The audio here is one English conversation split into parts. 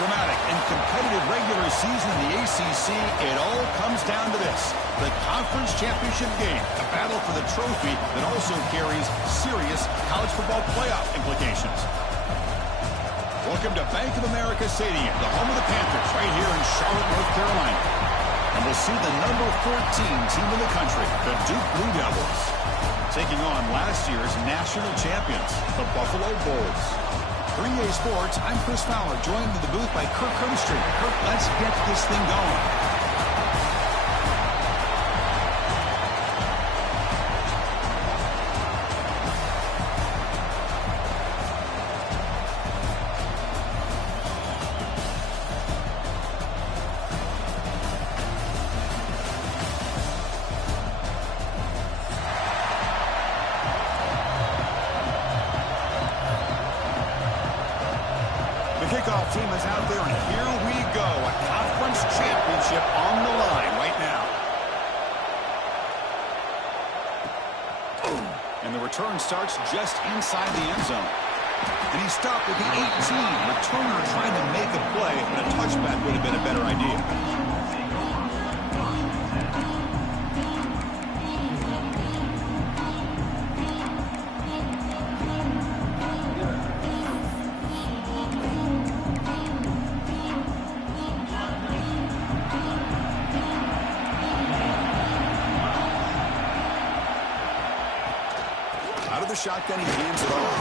dramatic and competitive regular season in the ACC, it all comes down to this: the conference championship game, a battle for the trophy that also carries serious college football playoff implications. Welcome to Bank of America Stadium, the home of the Panthers, right here in Charlotte, North Carolina. And we'll see the number 14 team in the country, the Duke Blue Devils, taking on last year's national champions, the Buffalo Bulls. For EA Sports, I'm Chris Fowler, joined in the booth by Kirk Herbstreit. Kirk, let's get this thing going. Kickoff team is out there, and here we go. A conference championship on the line right now. And the return starts just inside the end zone. And he stopped at the 18. Returner trying to make a play, but a touchback would have been a better idea. The shotgun, he hands it off.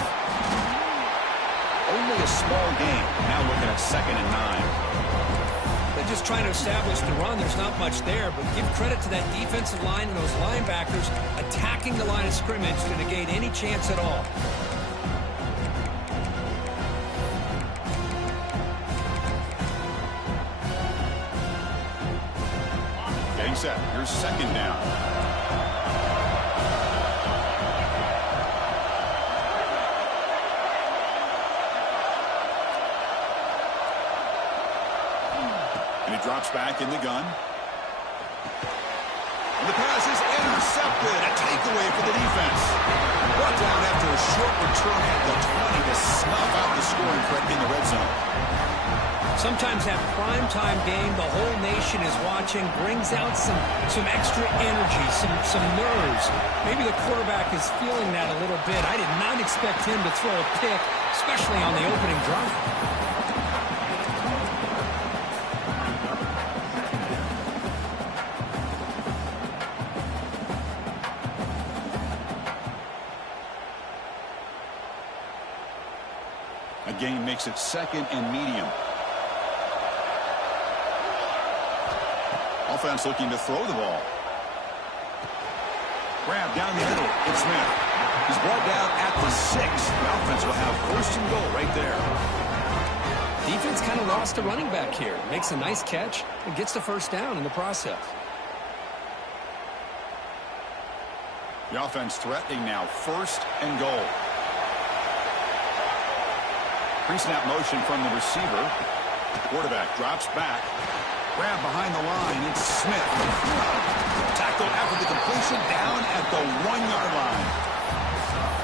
Only a small gain. Now looking at 2nd and 9. They're just trying to establish the run. There's not much there, but give credit to that defensive line and those linebackers attacking the line of scrimmage to negate any chance at all. Getting set. Here's 2nd down. Drops back in the gun. And the pass is intercepted. A takeaway for the defense. Brought down after a short return at the 20 to snuff out the scoring threat in the red zone. Sometimes that primetime game, the whole nation is watching, brings out some extra energy, some nerves. Maybe the quarterback is feeling that a little bit. I did not expect him to throw a pick, especially on the opening drive. Gain makes it 2nd and medium. Offense looking to throw the ball. Grab down the middle. It's Smith. He's brought down at the 6. The offense will have 1st and goal right there. Defense kind of lost a running back here. Makes a nice catch and gets the 1st down in the process. The offense threatening now. 1st and goal. Pre-snap motion from the receiver. Quarterback drops back. Grab behind the line. It's Smith. Tackled after the completion down at the 1-yard line.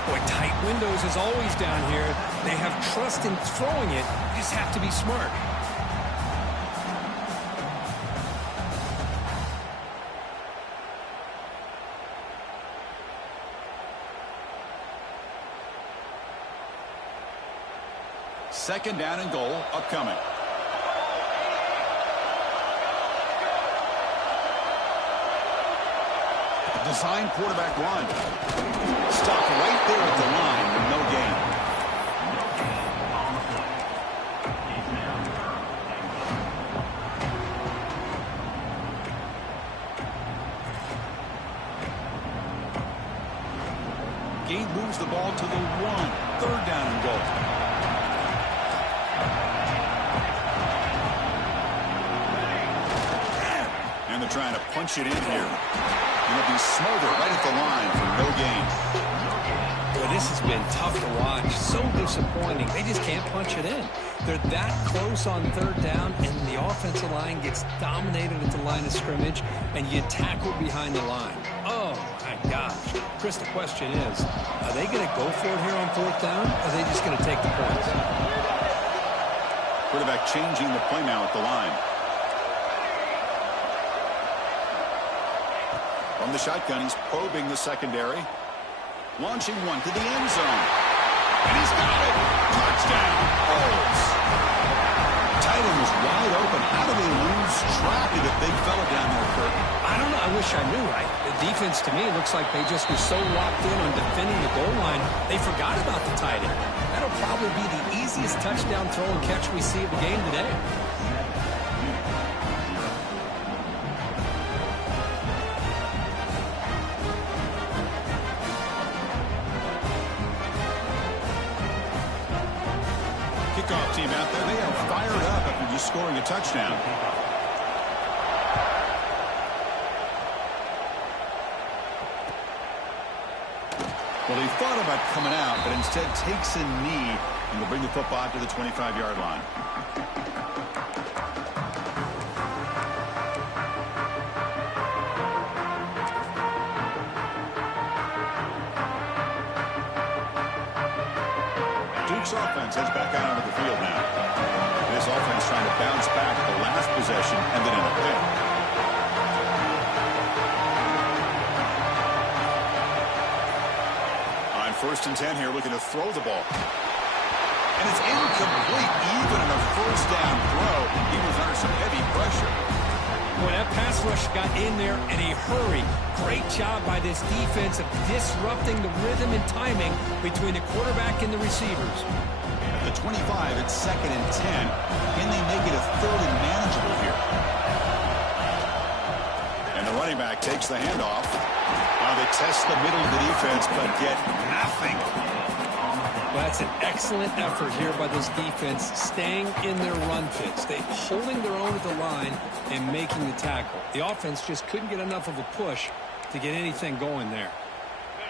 Boy, tight windows is always down here. They have trust in throwing it. You just have to be smart. Second down and goal upcoming. Design quarterback run. Stopped right there at the line with no gain. Gain moves the ball to the 1. 3rd down and goal. And they're trying to punch it in here. And it'll be Smolder right at the line for no gain. Boy, this has been tough to watch. So disappointing. They just can't punch it in. They're that close on 3rd down, and the offensive line gets dominated at the line of scrimmage, and you tackle behind the line. Oh, my gosh. Chris, the question is, are they going to go for it here on 4th down, or are they just going to take the points? Quarterback changing the play now at the line. From the shotgun, he's probing the secondary. Launching one to the end zone. And he's got it. Touchdown. Bolts. Tight end was wide open. How do they lose track of the big fella down there, Kurt? I don't know. I wish I knew. The defense, to me, looks like they just were so locked in on defending the goal line, they forgot about the tight end. That'll probably be the easiest touchdown throw and catch we see of the game today. Kickoff team out there. They are fired up after just scoring a touchdown. Well, he thought about coming out, but instead takes a knee and will bring the football to the 25-yard line. Duke's offense heads back out onto the field now. This offense trying to bounce back the last possession and then in a pick. On 1st and 10 here, looking to throw the ball. And it's incomplete, even in a first down throw. He was under some heavy pressure. Boy, that pass rush got in there in a hurry. Great job by this defense of disrupting the rhythm and timing between the quarterback and the receivers. At the 25, it's 2nd and 10. Can they make it a 3rd and manageable here? And the running back takes the handoff. Now they test the middle of the defense, but get nothing. Well, that's an excellent effort here by this defense, staying in their run fits. They holding their own at the line and making the tackle. The offense just couldn't get enough of a push to get anything going there.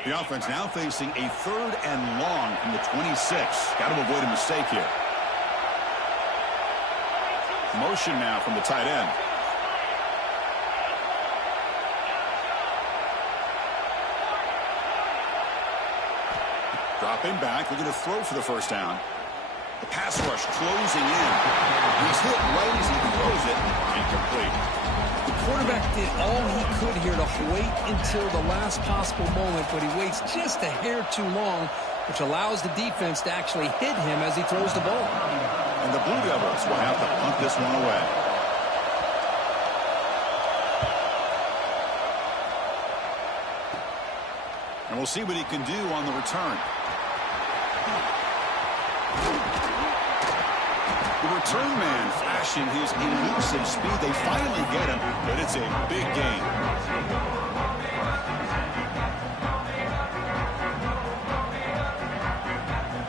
The offense now facing a 3rd and long from the 26. Got to avoid a mistake here. Motion now from the tight end. Dropping back, looking to throw for the first down. The pass rush closing in. He's hit right as he throws it. Incomplete. The quarterback did all he could here to wait until the last possible moment, but he waits just a hair too long, which allows the defense to actually hit him as he throws the ball. And the Blue Devils will have to punt this one away. And we'll see what he can do on the return. The return man flashing his elusive speed. They finally get him, but it's a big gain.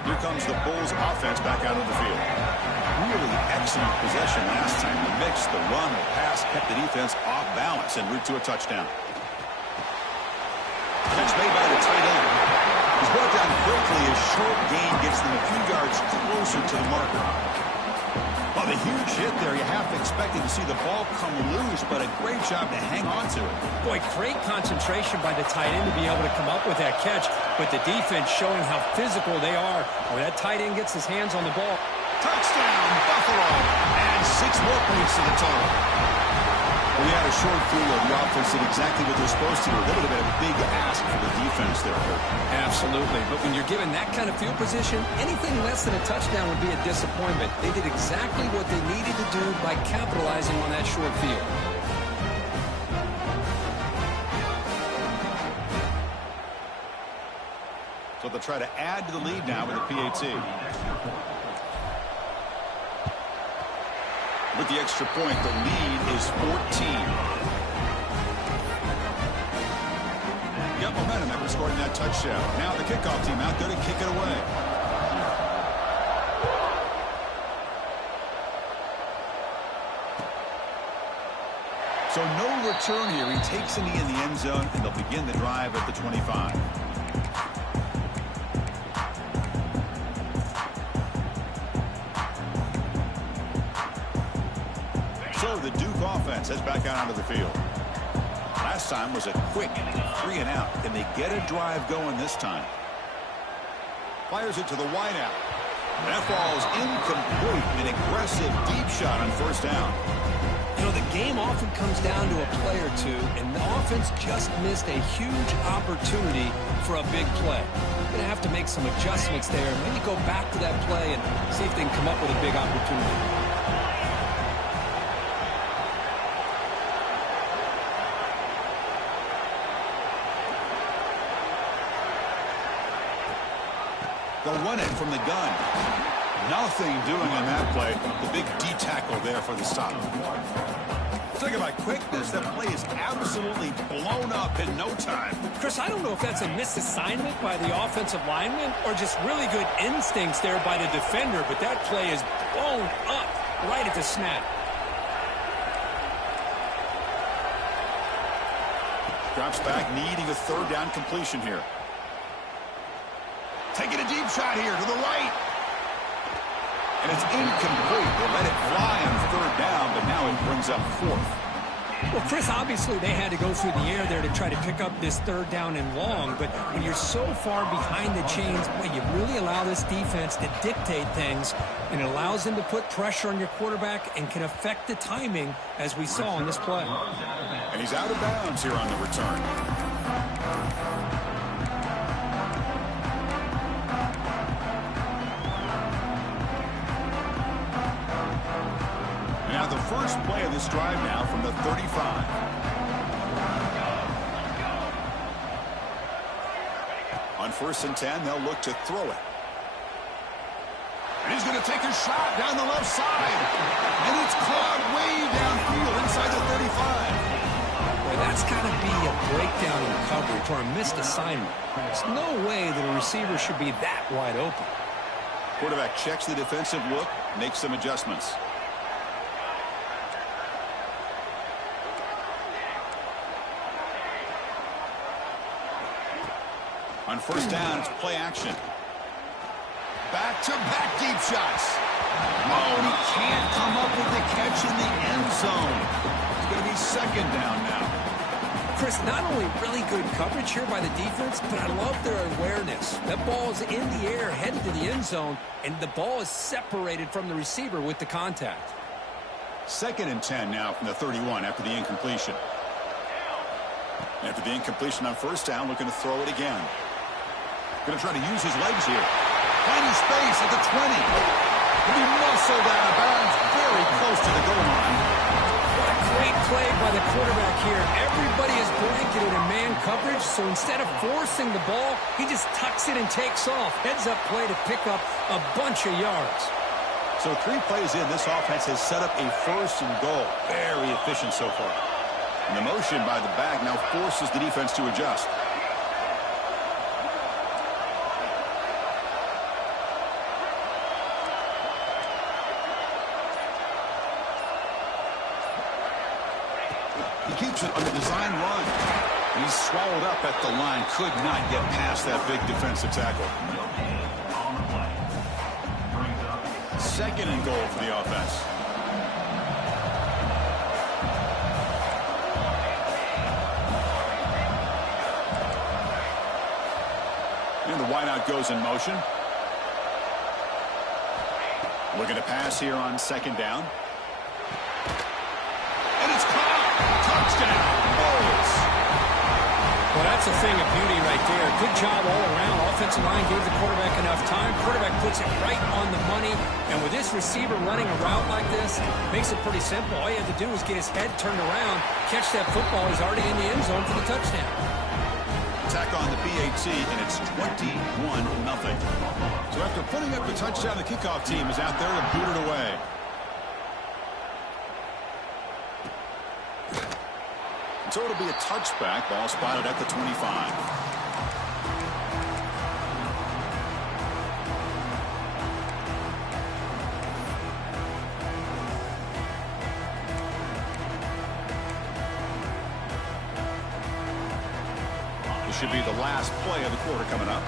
Here comes the Bulls offense back out on the field. Really excellent possession last time. The mix, the run, the pass kept the defense off balance en route to a touchdown. Catch made by the tight end. He's brought down quickly. His short gain gets them a few yards closer to the marker. Well, the huge hit there. You half expected to see the ball come loose, but a great job to hang on to it. Boy, great concentration by the tight end to be able to come up with that catch, but the defense showing how physical they are. When that tight end gets his hands on the ball. Touchdown, Buffalo, and 6 more points to the total. We had a short field. The offense did exactly what they're supposed to do. That would have been a big ask for the defense there, Kurt. Absolutely. But when you're given that kind of field position, anything less than a touchdown would be a disappointment. They did exactly what they needed to do by capitalizing on that short field. So they'll try to add to the lead now with a PAT. With the extra point, the lead is 14. Got momentum after scoring that touchdown. Now the kickoff team out there to kick it away. So no return here. He takes a knee in the end zone, and they'll begin the drive at the 25. So the Duke offense heads back out onto the field. Last time was a quick 3 and out. Can they get a drive going this time? Fires it to the wideout. That falls incomplete. An aggressive deep shot on first down. You know, the game often comes down to a play or two, and the offense just missed a huge opportunity for a big play. Going to have to make some adjustments there, and maybe go back to that play and see if they can come up with a big opportunity. They'll run it from the gun. Nothing doing on that play. The big D tackle there for the stop. Talk about quickness. That play is absolutely blown up in no time. Chris, I don't know if that's a misassignment by the offensive lineman or just really good instincts there by the defender, but that play is blown up right at the snap. Drops back, needing a third down completion here. Taking a deep shot here to the right. And it's incomplete. They let it fly on third down, but now it brings up fourth. Well, Chris, obviously they had to go through the air there to try to pick up this third down and long, but when you're so far behind the chains, boy, you really allow this defense to dictate things, and it allows them to put pressure on your quarterback and can affect the timing, as we saw on this play. And he's out of bounds here on the return. Now the first play of this drive now from the 35. On 1st and 10, they'll look to throw it. And he's going to take a shot down the left side. And it's caught way downfield inside the 35. Boy, that's got to be a breakdown in coverage or a missed assignment. There's no way that a receiver should be that wide open. Quarterback checks the defensive look, makes some adjustments. On 1st down, it's play action. Back-to-back deep shots. Oh, and he can't come up with the catch in the end zone. It's going to be 2nd down now. Chris, not only really good coverage here by the defense, but I love their awareness. That ball is in the air, headed to the end zone, and the ball is separated from the receiver with the contact. 2nd and 10 now from the 31 after the incompletion. After the incompletion on 1st down, looking to throw it again. Going to try to use his legs here. Finding space at the 20. He'll be muscled out of bounds very close to the goal line. What a great play by the quarterback here. Everybody is blanketed in man coverage, so instead of forcing the ball, he just tucks it and takes off. Heads-up play to pick up a bunch of yards. So 3 plays in, this offense has set up a 1st and goal. Very efficient so far. And the motion by the back now forces the defense to adjust. He keeps it on the design run. He's swallowed up at the line. Could not get past that big defensive tackle. 2nd and goal for the offense. And the wideout goes in motion. Looking to pass here on 2nd down. And it's caught. Touchdown. Bulls. Well, that's a thing of beauty right there. Good job all around. Offensive line gave the quarterback enough time. Quarterback puts it right on the money. And with this receiver running a route like this, makes it pretty simple. All you have to do is get his head turned around, catch that football. He's already in the end zone for the touchdown. Attack on the PAT, and it's 21-0. So after putting up the touchdown, the kickoff team is out there to boot it away. So it'll be a touchback. Ball spotted at the 25. This should be the last play of the quarter coming up.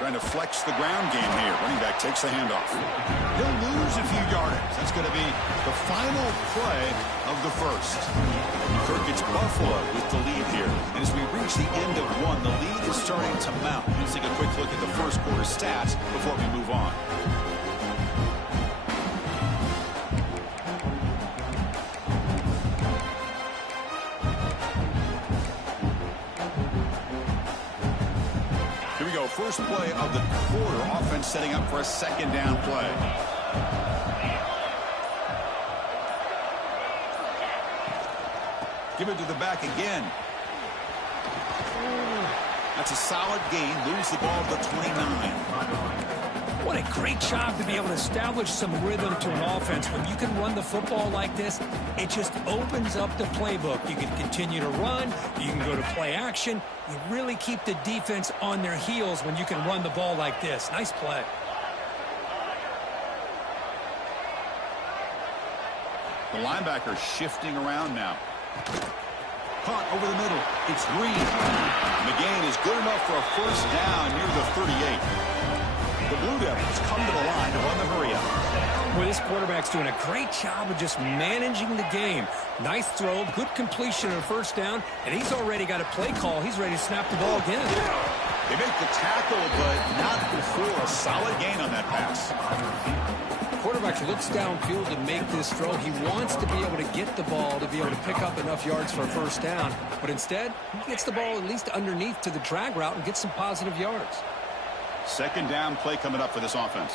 Trying to flex the ground game here. Running back takes the handoff. He'll lose a few yardage. That's going to be the final play of the first. Kirk, it's Buffalo with the lead here. And as we reach the end of one, the lead is starting to mount. Let's take a quick look at the first quarter stats before we move on. First play of the quarter. Offense setting up for a second down play. Give it to the back again. That's a solid gain. Lose the ball to the 29. What a great job to be able to establish some rhythm to an offense. When you can run the football like this, it just opens up the playbook. You can continue to run. You can go to play action. You really keep the defense on their heels when you can run the ball like this. Nice play. The linebacker shifting around now. Caught over the middle. It's Green. McGain is good enough for a first down near the 38. The Blue Devils come to the line to run the hurry-up. Well, this quarterback's doing a great job of just managing the game. Nice throw, good completion of a first down, and he's already got a play call. He's ready to snap the ball again. They make the tackle, but not before a solid gain on that pass. The quarterback looks downfield to make this throw. He wants to be able to get the ball to be able to pick up enough yards for a first down, but instead, he gets the ball at least underneath to the drag route and gets some positive yards. Second down play coming up for this offense.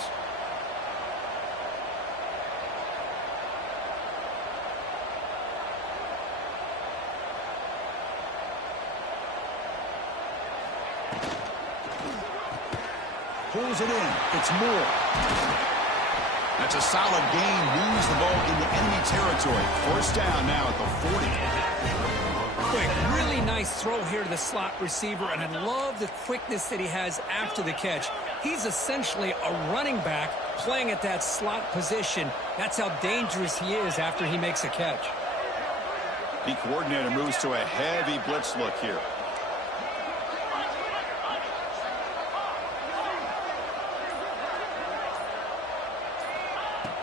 Pulls it in. It's Moore. That's a solid gain. Moves the ball into enemy territory. First down now at the 40. Quick, really nice throw here to the slot receiver, and I love the quickness that he has after the catch. He's essentially a running back playing at that slot position. That's how dangerous he is after he makes a catch. The coordinator moves to a heavy blitz look here.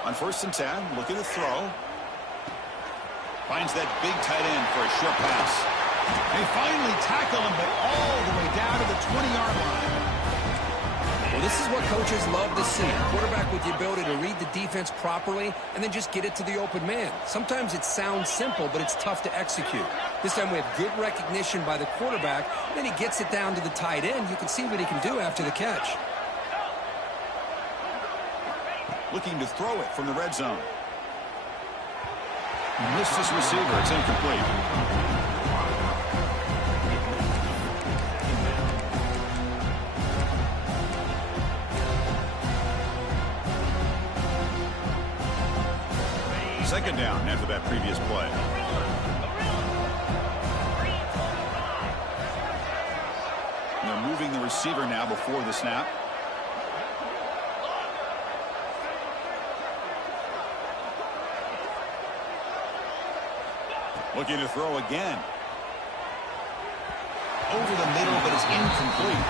On 1st and 10, look at the throw. Finds that big tight end for a short pass. They finally tackle him, but all the way down to the 20-yard line. Well, this is what coaches love to see. A quarterback with the ability to read the defense properly and then just get it to the open man. Sometimes it sounds simple, but it's tough to execute. This time we have good recognition by the quarterback. Then he gets it down to the tight end. You can see what he can do after the catch. Looking to throw it from the red zone. Missed his receiver. It's incomplete. Second down after that previous play. And they're moving the receiver now before the snap. Looking to throw again. Over the middle, but it's incomplete.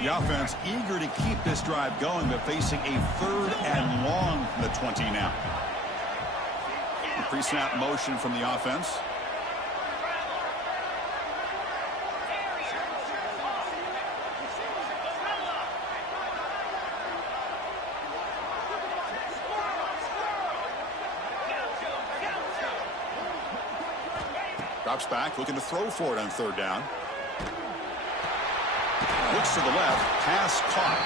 The offense eager to keep this drive going, but facing a 3rd and long from the 20 now. The pre-snap motion from the offense. Drops back, looking to throw for it on 3rd down. Looks to the left, pass caught.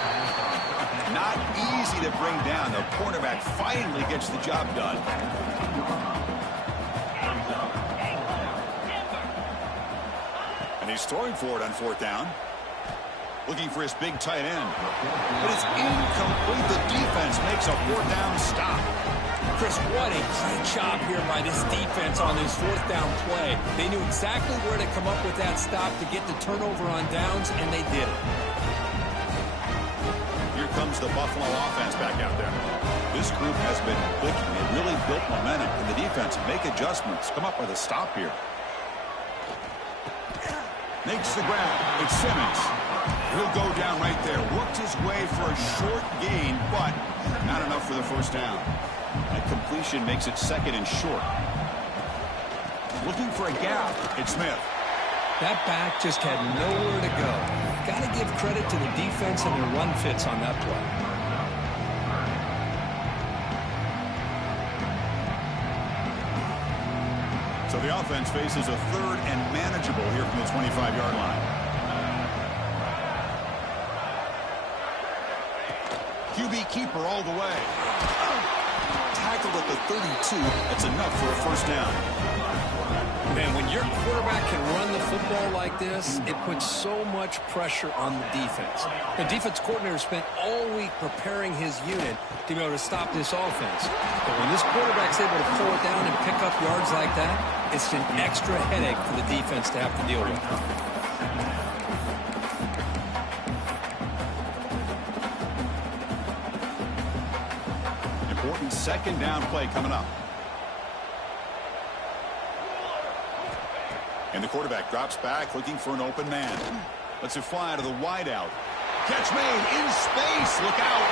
Not easy to bring down. The cornerback finally gets the job done. And he's throwing for it on 4th down. Looking for his big tight end. But it's incomplete. The defense makes a 4th down stop. Chris, what a great job here by this defense on this 4th down play. They knew exactly where to come up with that stop to get the turnover on downs, and they did it. Here comes comes the Buffalo offense back out there. This group has been clicking. It really built momentum in the defense. Make adjustments. Come up with a stop here. Makes the grab. It's Simmons. He'll go down right there. Worked his way for a short gain, but not enough for the first down. That completion makes it second and short. Looking for a gap. It's Smith. That back just had nowhere to go. Got to give credit to the defense and their run fits on that play. So the offense faces a third and manageable here from the 25-yard line. QB keeper all the way. Tackled at the 32. That's enough for a first down. Man, when your quarterback can run the football like this, it puts so much pressure on the defense. The defense coordinator spent all week preparing his unit to be able to stop this offense. But when this quarterback's able to pull it down and pick up yards like that, it's an extra headache for the defense to have to deal with. Important second down play coming up. And the quarterback drops back looking for an open man. Lets it fly to the wideout. Catch made in space. Look out.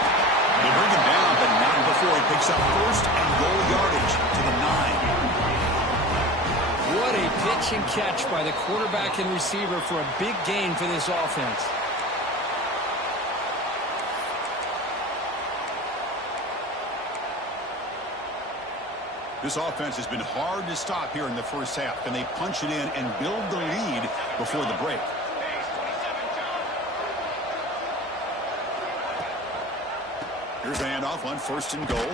They bring him down, but not before he picks up first and goal yardage to the 9. What a pitch and catch by the quarterback and receiver for a big gain for this offense. This offense has been hard to stop here in the first half. Can they punch it in and build the lead before the break? Here's the handoff on first and goal.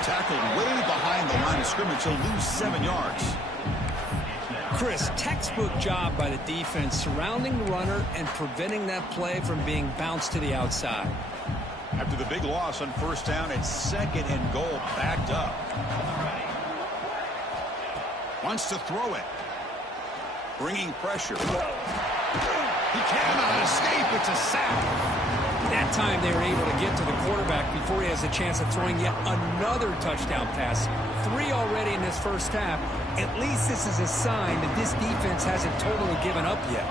Tackled way behind the line of scrimmage. He'll lose 7 yards. Chris, textbook job by the defense surrounding the runner and preventing that play from being bounced to the outside. After the big loss on first down, it's second and goal, backed up. Wants to throw it. Bringing pressure. He cannot escape. It's a sack. That time they were able to get to the quarterback before he has a chance of throwing yet another touchdown pass. 3 already in this first half. At least this is a sign that this defense hasn't totally given up yet.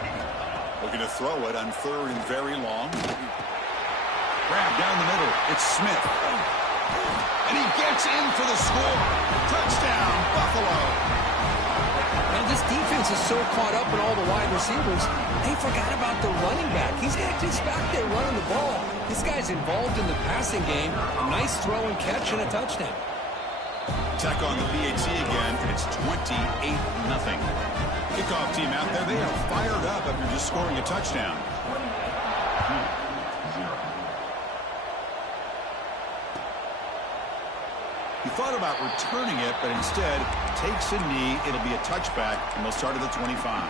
Looking to throw it on third and very long. Grab down the middle. It's Smith. And he gets in for the score. Touchdown, Buffalo. Now, this defense is so caught up in all the wide receivers, they forgot about the running back. He's just back there running the ball. This guy's involved in the passing game. A nice throw and catch and a touchdown. Tech on the PAT again, and it's 28-0. Kickoff team out there, they are fired up after just scoring a touchdown. He thought about returning it, but instead takes a knee. It'll be a touchback, and they'll start at the 25.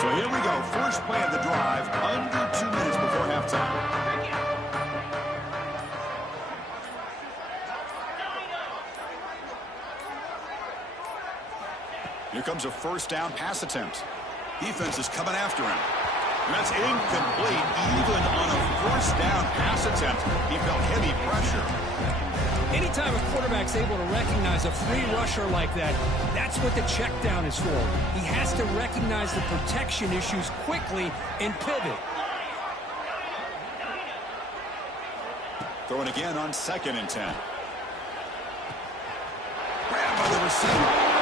So here we go. First play of the drive, under 2 minutes before halftime. Here comes a first down pass attempt. Defense is coming after him. And that's incomplete even on a first down pass attempt. He felt heavy pressure. Anytime a quarterback's able to recognize a free rusher like that, that's what the check down is for. He has to recognize the protection issues quickly and pivot. Throwing again on 2nd and 10. Grab by the receiver.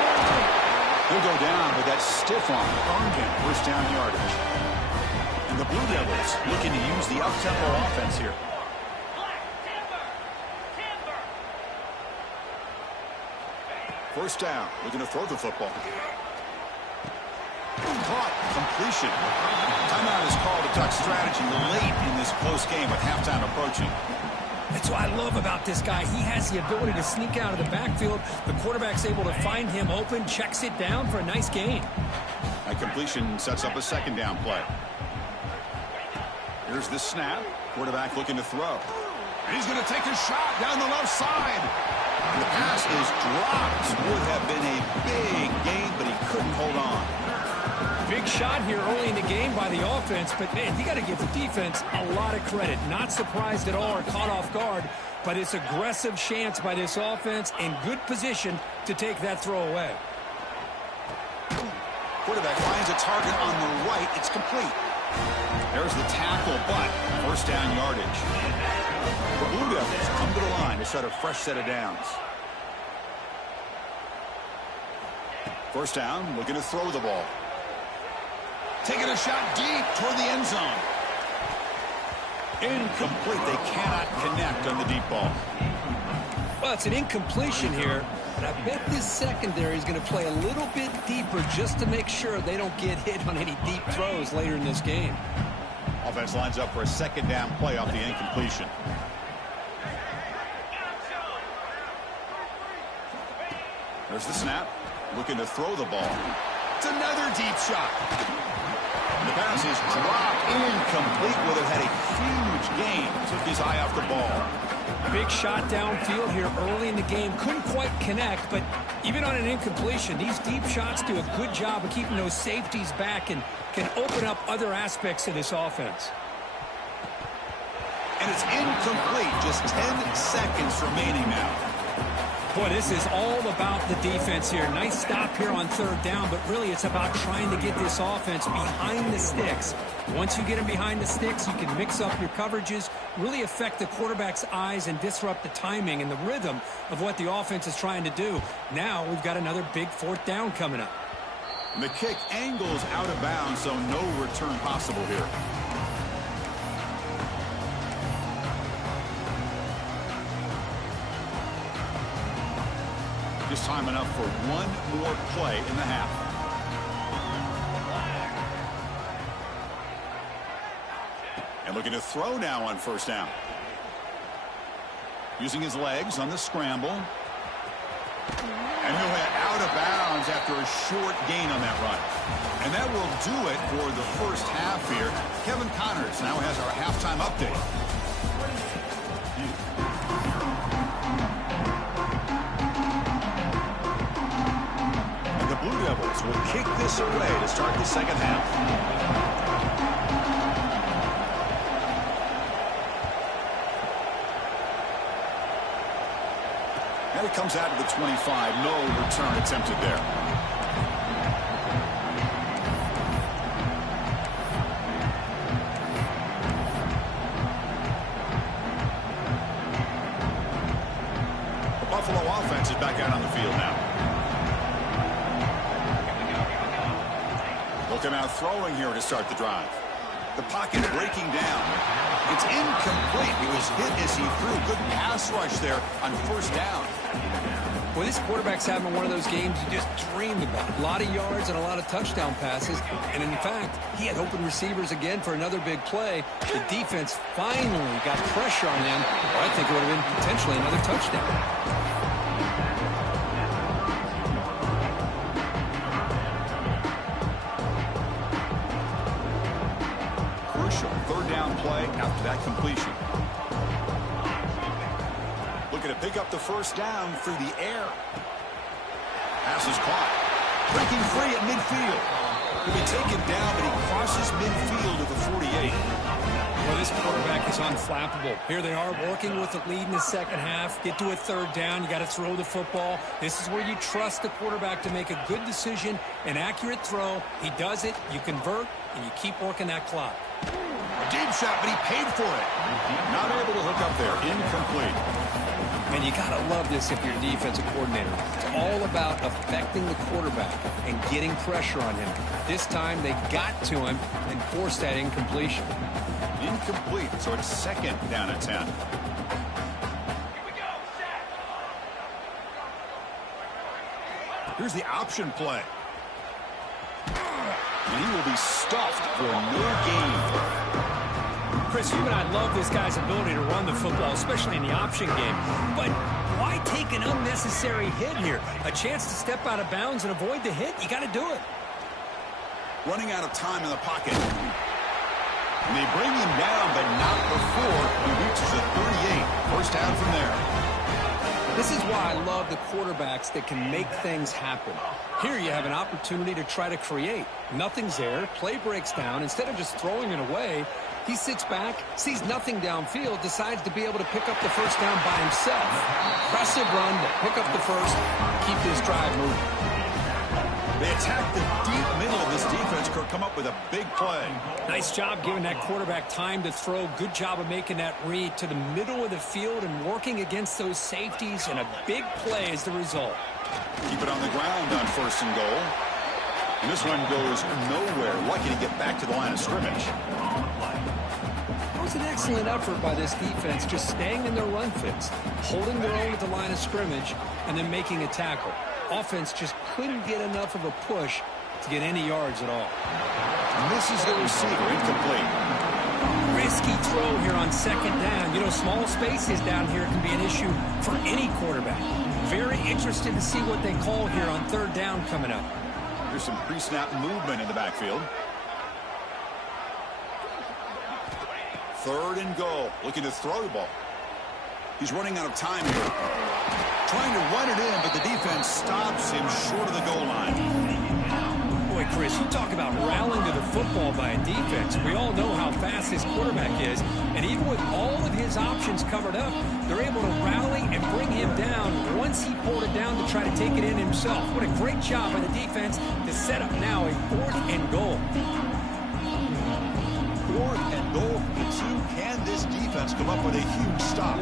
He'll go down with that stiff arm. Earned him first down yardage. And the Blue Devils looking to use the up-tempo offense here. First down, looking to throw the football. Caught, completion. Timeout is called to talk strategy late in this close game with halftime approaching. That's what I love about this guy. He has the ability to sneak out of the backfield. The quarterback's able to find him open, checks it down for a nice gain. That completion sets up a second down play. Here's the snap. Quarterback looking to throw. And he's going to take a shot down the left side. The pass is dropped. Would have been a big gain, but he couldn't hold on. Big shot here early in the game by the offense, but, man, you got to give the defense a lot of credit. Not surprised at all or caught off guard, but it's aggressive chance by this offense in good position to take that throw away. Quarterback finds a target on the right. It's complete. There's the tackle, but first down yardage. The Blue Devils come to the line to start a fresh set of downs. First down, looking to throw the ball. Taking a shot deep toward the end zone. Incomplete. They cannot connect on the deep ball. Well, it's an incompletion here, and I bet this secondary is going to play a little bit deeper just to make sure they don't get hit on any deep throws later in this game. Offense lines up for a second down play off the incompletion. There's the snap. Looking to throw the ball. It's another deep shot. The pass is dropped. Incomplete. Would have had a huge gain. Took his eye off the ball. Big shot downfield here early in the game. Couldn't quite connect, but even on an incompletion, these deep shots do a good job of keeping those safeties back and can open up other aspects of this offense. And it's incomplete. Just 10 seconds remaining now. Boy, this is all about the defense here. Nice stop here on third down, but really it's about trying to get this offense behind the sticks. Once you get them behind the sticks, you can mix up your coverages, really affect the quarterback's eyes and disrupt the timing and the rhythm of what the offense is trying to do. Now we've got another big fourth down coming up. The kick angles out of bounds, so no return possible here. Just time enough for one more play in the half. And looking to throw now on first down. Using his legs on the scramble. And he'll head out of bounds after a short gain on that run. And that will do it for the first half here. Kevin Connors now has our halftime update. Blue Devils will kick this away to start the second half. And it comes out of the 25. No return attempted there. The Buffalo offense is back out on the field now. Looking out throwing here to start the drive. The pocket breaking down. It's incomplete. He was hit as he threw. Good pass rush there on first down. Well, this quarterback's having one of those games you just dreamed about. A lot of yards and a lot of touchdown passes. And in fact, he had open receivers again for another big play. The defense finally got pressure on him. Or I think it would have been potentially another touchdown. Third down play after that completion. Looking to pick up the first down through the air. Pass is caught. Breaking free at midfield. He'll be taken down, but he crosses midfield at the 48. Well, this quarterback is unflappable. Here they are working with the lead in the second half. Get to a third down. You got to throw the football. This is where you trust the quarterback to make a good decision, an accurate throw. He does it. You convert, and you keep working that clock. A deep shot, but he paid for it. Not able to hook up there. Incomplete. And you got to love this if you're a defensive coordinator. It's all about affecting the quarterback and getting pressure on him. This time they got to him and forced that incompletion. Incomplete, so it's second down at 10. Here's the option play. And he will be stuffed for no gain. Chris, you and I love this guy's ability to run the football, especially in the option game. But why take an unnecessary hit here? A chance to step out of bounds and avoid the hit? You got to do it. Running out of time in the pocket. And they bring him down, but not before he reaches the 38. First down from there. This is why I love the quarterbacks that can make things happen. Here you have an opportunity to try to create. Nothing's there. Play breaks down. Instead of just throwing it away, he sits back, sees nothing downfield, decides to be able to pick up the first down by himself. Impressive run to pick up the first, keep this drive moving. They attack the deep middle of this defense, Kirk, come up with a big play. Nice job giving that quarterback time to throw. Good job of making that read to the middle of the field and working against those safeties, and a big play is the result. Keep it on the ground on 1st and goal. And this one goes nowhere. Lucky to get back to the line of scrimmage. It was an excellent effort by this defense, just staying in their run fits, holding their own at the line of scrimmage, and then making a tackle. Offense just couldn't get enough of a push to get any yards at all. Misses the receiver, incomplete. Risky throw here on 2nd down. You know, small spaces down here can be an issue for any quarterback. Very interested to see what they call here on 3rd down coming up. There's some pre-snap movement in the backfield. 3rd and goal. Looking to throw the ball. He's running out of time here. Trying to run it in, but the defense stops him short of the goal line. Boy, Chris, you talk about rallying to the football by a defense. We all know how fast this quarterback is, and even with all of his options covered up, they're able to rally and bring him down once he pulled it down to try to take it in himself. What a great job by the defense to set up now a 4th and goal. 4th and goal for the 2. Can this defense come up with a huge stop?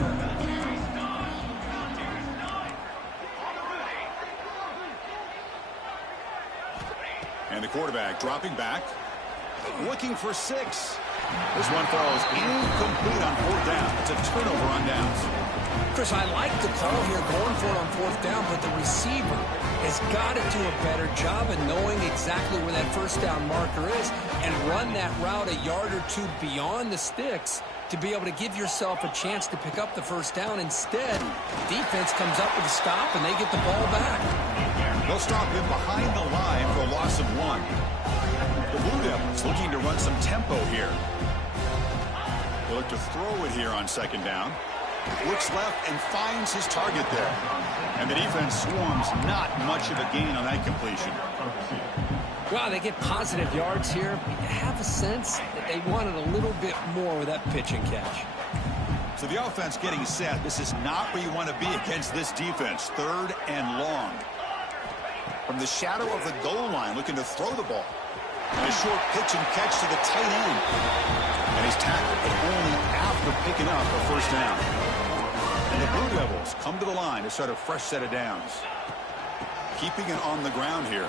And the quarterback dropping back, looking for 6. This one falls incomplete on 4th down. It's a turnover on downs. Chris, I like the call here going for it on 4th down, but the receiver has got to do a better job of knowing exactly where that 1st down marker is and run that route a yard or 2 beyond the sticks to be able to give yourself a chance to pick up the 1st down. Instead, defense comes up with a stop, and they get the ball back. They'll stop him behind the line for a loss of 1. The Blue Devils looking to run some tempo here. They look to throw it here on 2nd down. Looks left and finds his target there. And the defense swarms. Not much of a gain on that completion. Wow, they get positive yards here. But you have a sense that they wanted a little bit more with that pitch and catch. So the offense getting set. This is not where you want to be against this defense. 3rd and long. From the shadow of the goal line, looking to throw the ball. And a short pitch and catch to the tight end. And he's tackled, but only after picking up a 1st down. And the Blue Devils come to the line to start a fresh set of downs. Keeping it on the ground here.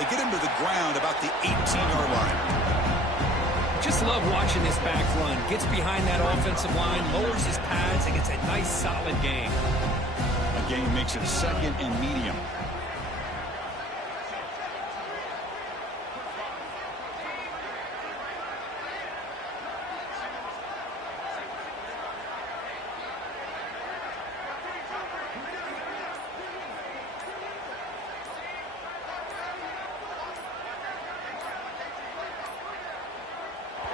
They get him to the ground about the 18-yard line. Just love watching this back run. Gets behind that offensive line, lowers his pads, and gets a nice solid gain. The gain makes it 2nd and medium.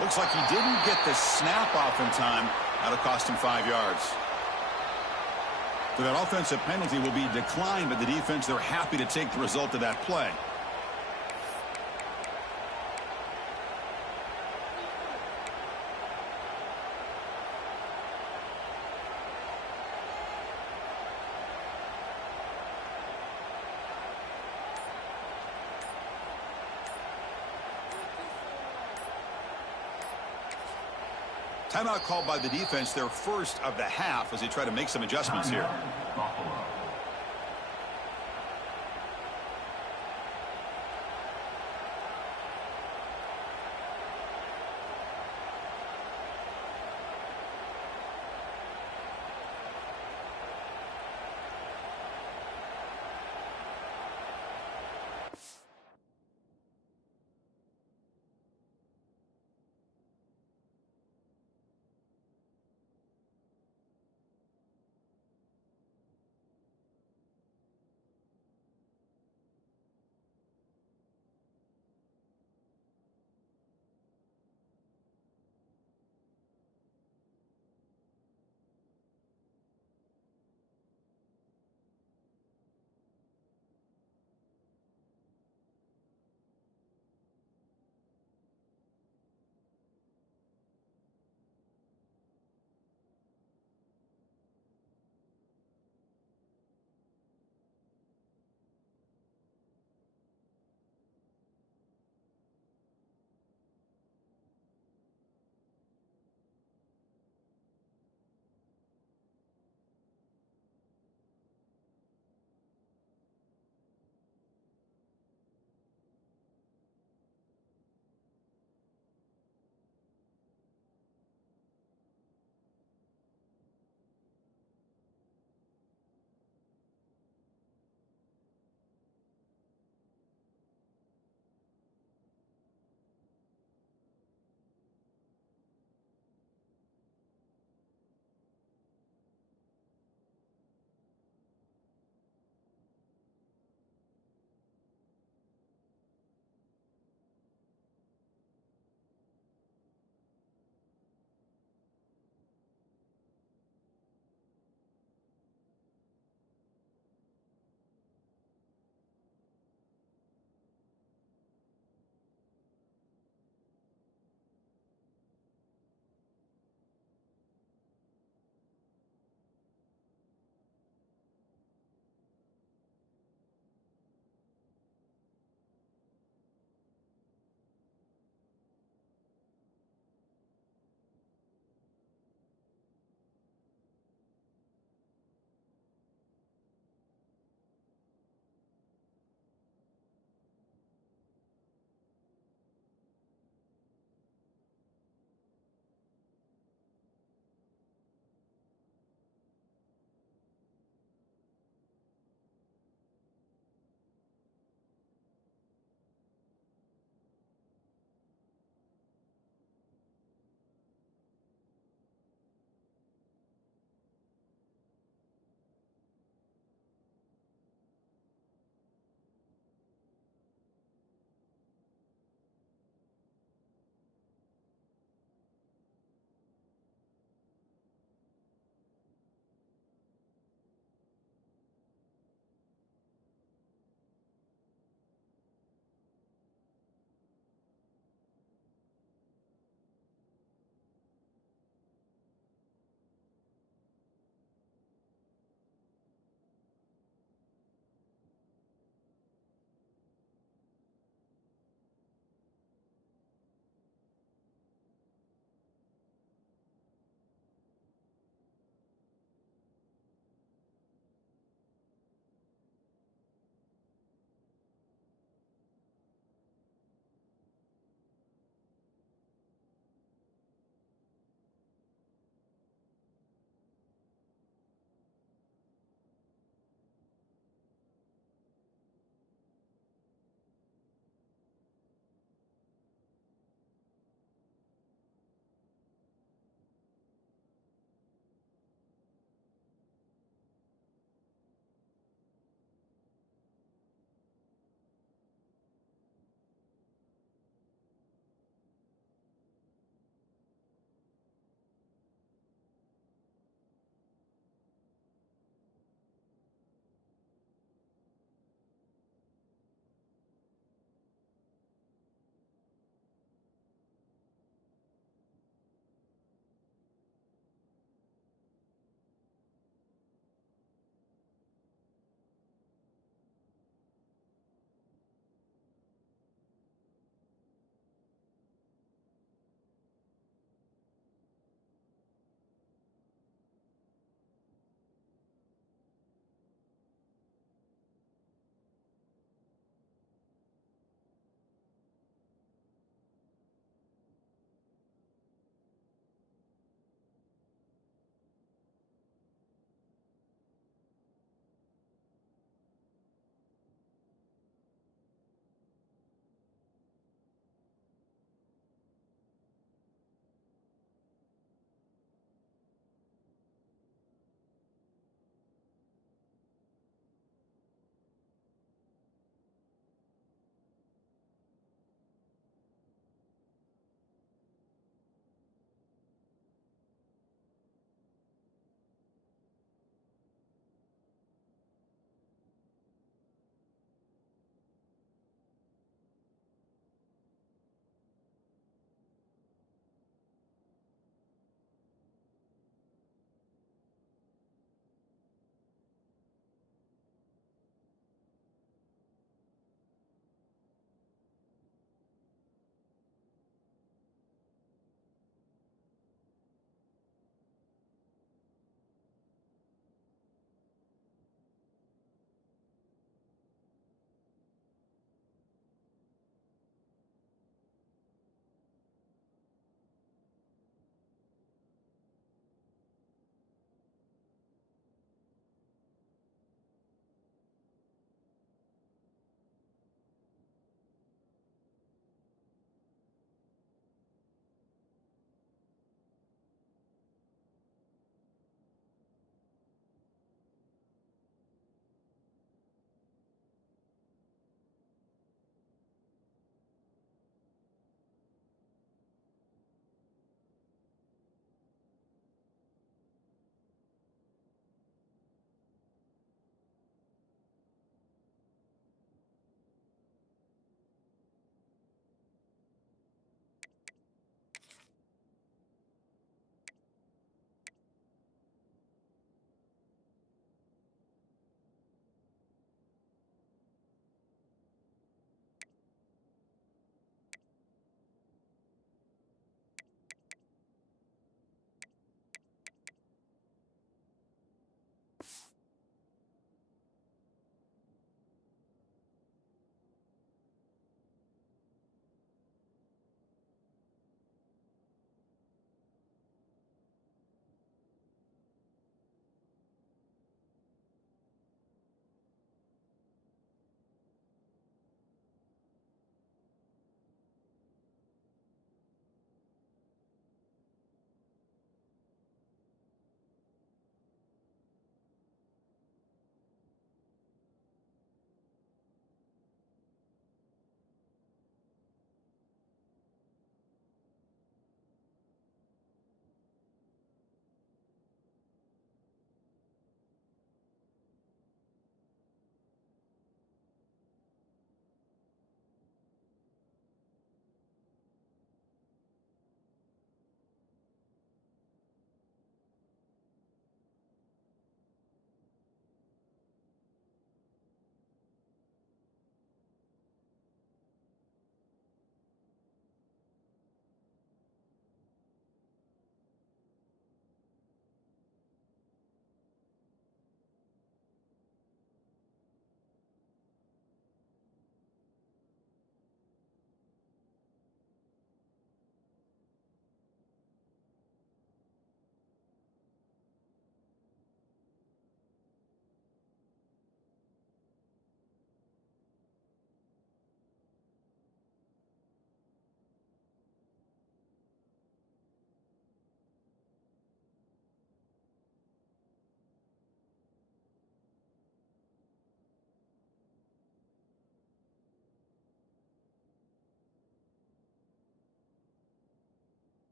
Looks like he didn't get the snap off in time. That'll cost him 5 yards. So that offensive penalty will be declined by the defense. They're happy to take the result of that play. Timeout called by the defense, their first of the half, as they try to make some adjustments here.